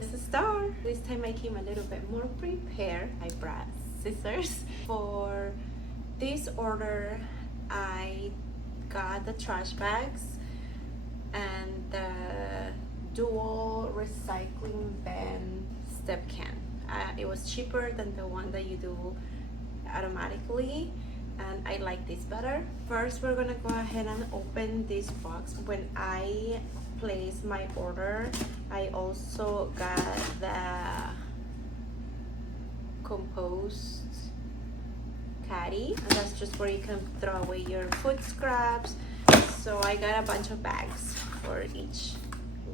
It's a star. This time I came a little bit more prepared. I brought scissors. For this order, I got the trash bags and the dual recycling bin step can. It was cheaper than the one that you do automatically, and I like this better. First, we're gonna go ahead and open this box. When I placed my order, I also got the compost caddy, and that's just where you can throw away your food scraps. So I got a bunch of bags for each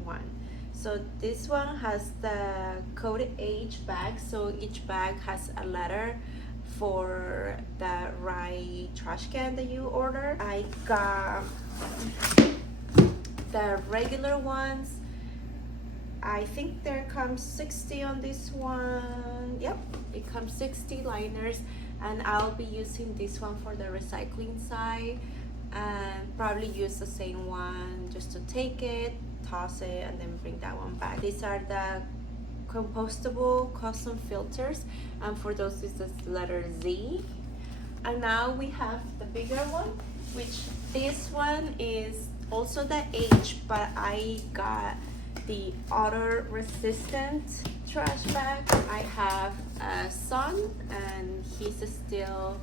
one. So this one has the code H bag, so each bag has a letter for the right trash can that you order. I got the regular ones. I think there comes 60 on this one. Yep, it comes 60 liners, and I'll be using this one for the recycling side, and probably use the same one just to take it, toss it, and then bring that one back. These are the compostable custom filters, and for those is the letter Z. And now we have the bigger one, which this one is also the H, but I got the odor resistant trash bag. I have a son, and he's still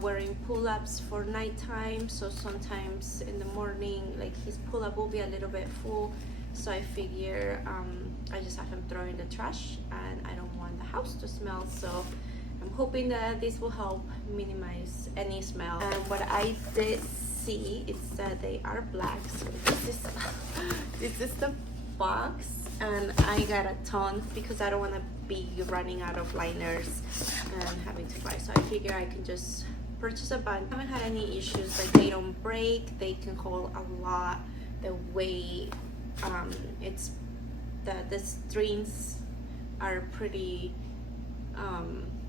wearing pull-ups for nighttime, so sometimes in the morning, like, his pull-up will be a little bit full, so I figure I just have him throw in the trash, and I don't want the house to smell, so I'm hoping that this will help minimize any smell. And what I did see is that they are black, so this is the box, and I got a ton because I don't want to be running out of liners and having to buy, so I figure I can just purchase a bunch. I haven't had any issues, like, they don't break, they can hold a lot. The way it's the strings are pretty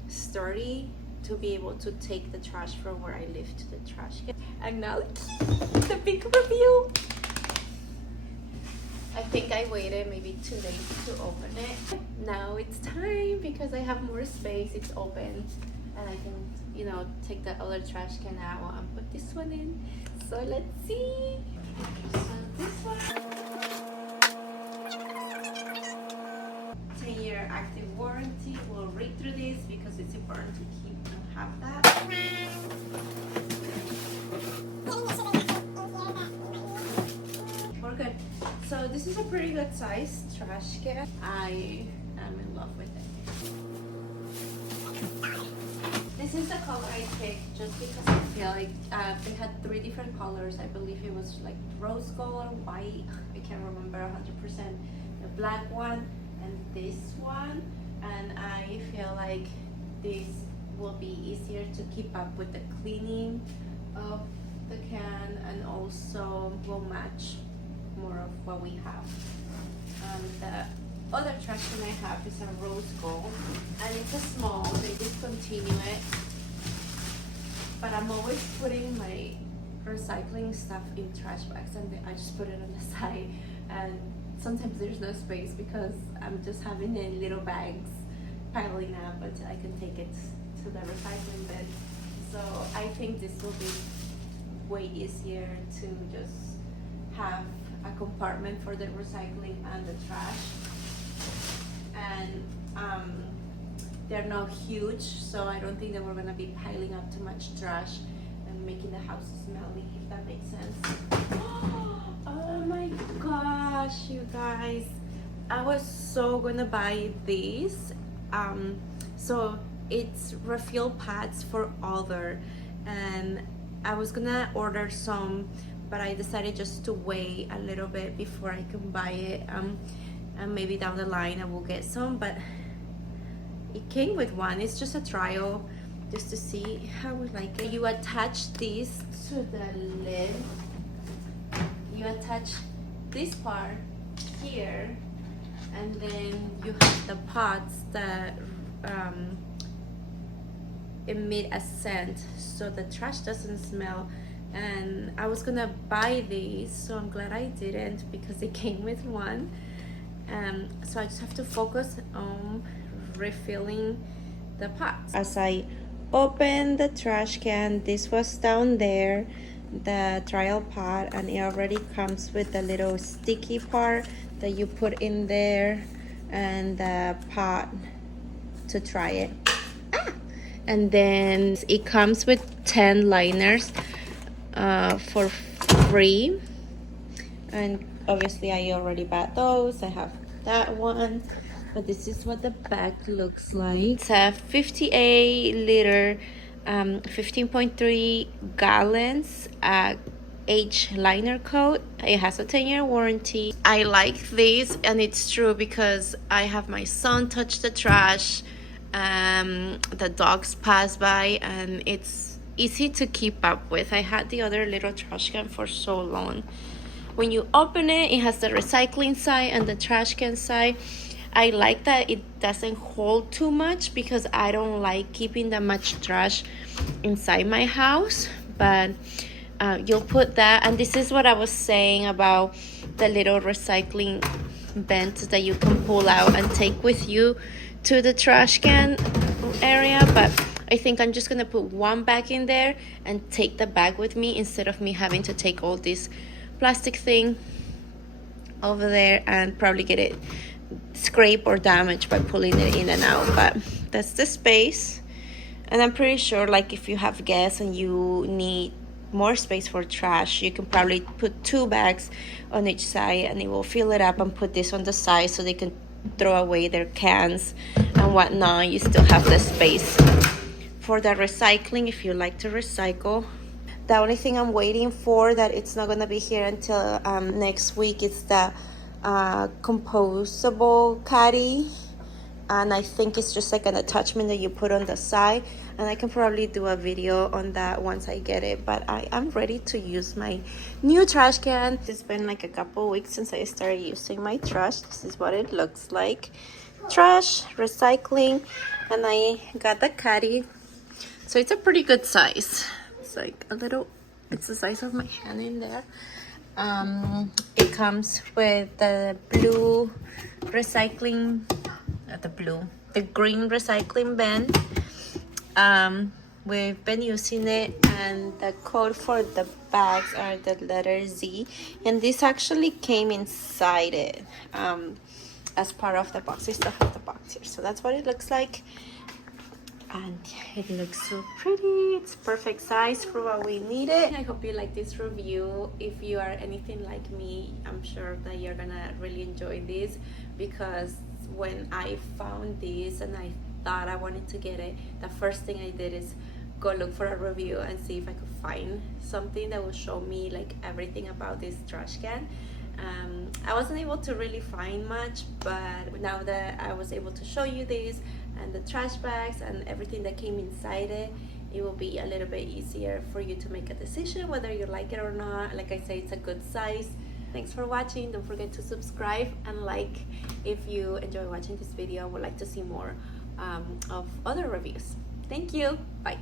sturdy to be able to take the trash from where I live to the trash can. And now the big reveal. I think I waited maybe 2 days to open it. Now it's time because I have more space. It's open, and I can, you know, take the other trash can out and put this one in. So let's see. So this one, 10-year active warranty. We'll read through this because it's important to keep and have that. We're good. So this is a pretty good size trash can. I am in love with it. This is the color I picked just because I feel like they had 3 different colors. I believe it was like rose gold, white, I can't remember 100%. The black one and this one. And I feel like this will be easier to keep up with the cleaning of the can, and also will match more of what we have. The other trash can I have is a rose gold, and it's a small. They discontinue it, but I'm always putting my recycling stuff in trash bags, and I just put it on the side, and sometimes there's no space because I'm just having it in little bags piling up, but I can take it to the recycling bin. So I think this will be way easier to just have a compartment for the recycling and the trash. And they're not huge, so I don't think that we're gonna be piling up too much trash and making the house smelly, if that makes sense. Oh my gosh, you guys, I was so gonna buy these. So it's refill pads for other, and I was gonna order some, but I decided just to wait a little bit before I can buy it. And maybe down the line I will get some, but it came with one. It's just a trial, just to see how we like it. You attach this to the lid. You attach this part here, and then you have the pots that emit a scent so the trash doesn't smell. And I was gonna buy these, so I'm glad I didn't because it came with one. So I just have to focus on refilling the pots. As I open the trash can, this was down there, the trial pot, and it already comes with the little sticky part that you put in there and the pot to try it. And then it comes with 10 liners for free, and obviously I already bought those. I have that one, but this is what the bag looks like. It's a 58 liter 15.3 gallons H liner coat. It has a 10-year warranty. I like this, and it's true because I have my son touch the trash, the dogs pass by, and it's easy to keep up with. I had the other little trash can for so long. When you open it, it has the recycling side and the trash can side. I like that it doesn't hold too much because I don't like keeping that much trash inside my house, but you'll put that, and this is what I was saying about the little recycling bins that you can pull out and take with you to the trash can area. But I think I'm just gonna put one bag in there and take the bag with me instead of me having to take all this plastic thing over there and probably get it scraped or damaged by pulling it in and out. But that's the space, and I'm pretty sure like if you have guests and you need more space for trash, you can probably put 2 bags on each side and it will fill it up, and put this on the side so they can throw away their cans and whatnot. You still have the space for the recycling if you like to recycle. The only thing I'm waiting for that it's not gonna be here until next week is the compostable caddy, and I think it's just like an attachment that you put on the side, and I can probably do a video on that once I get it. But I'm ready to use my new trash can. It's been like a couple weeks since I started using my trash. This is what it looks like. Trash, recycling, and I got the caddy, so it's a pretty good size. It's like a little, it's the size of my hand in there. It comes with the blue recycling, the green recycling bin. We've been using it, and the code for the bags are the letter Z, and this actually came inside it as part of the box. I still have the box here, so that's what it looks like, and it looks so pretty. It's perfect size for what we needed. I hope you like this review. If you are anything like me, I'm sure that you're gonna really enjoy this, because when I found this and I thought I wanted to get it, the first thing I did is go look for a review and see if I could find something that would show me like everything about this trash can. I wasn't able to really find much, but now that I was able to show you this and the trash bags and everything that came inside it, it will be a little bit easier for you to make a decision whether you like it or not. Like I say, it's a good size. Thanks for watching. Don't forget to subscribe and like if you enjoy watching this video and would like to see more of other reviews. Thank you. Bye.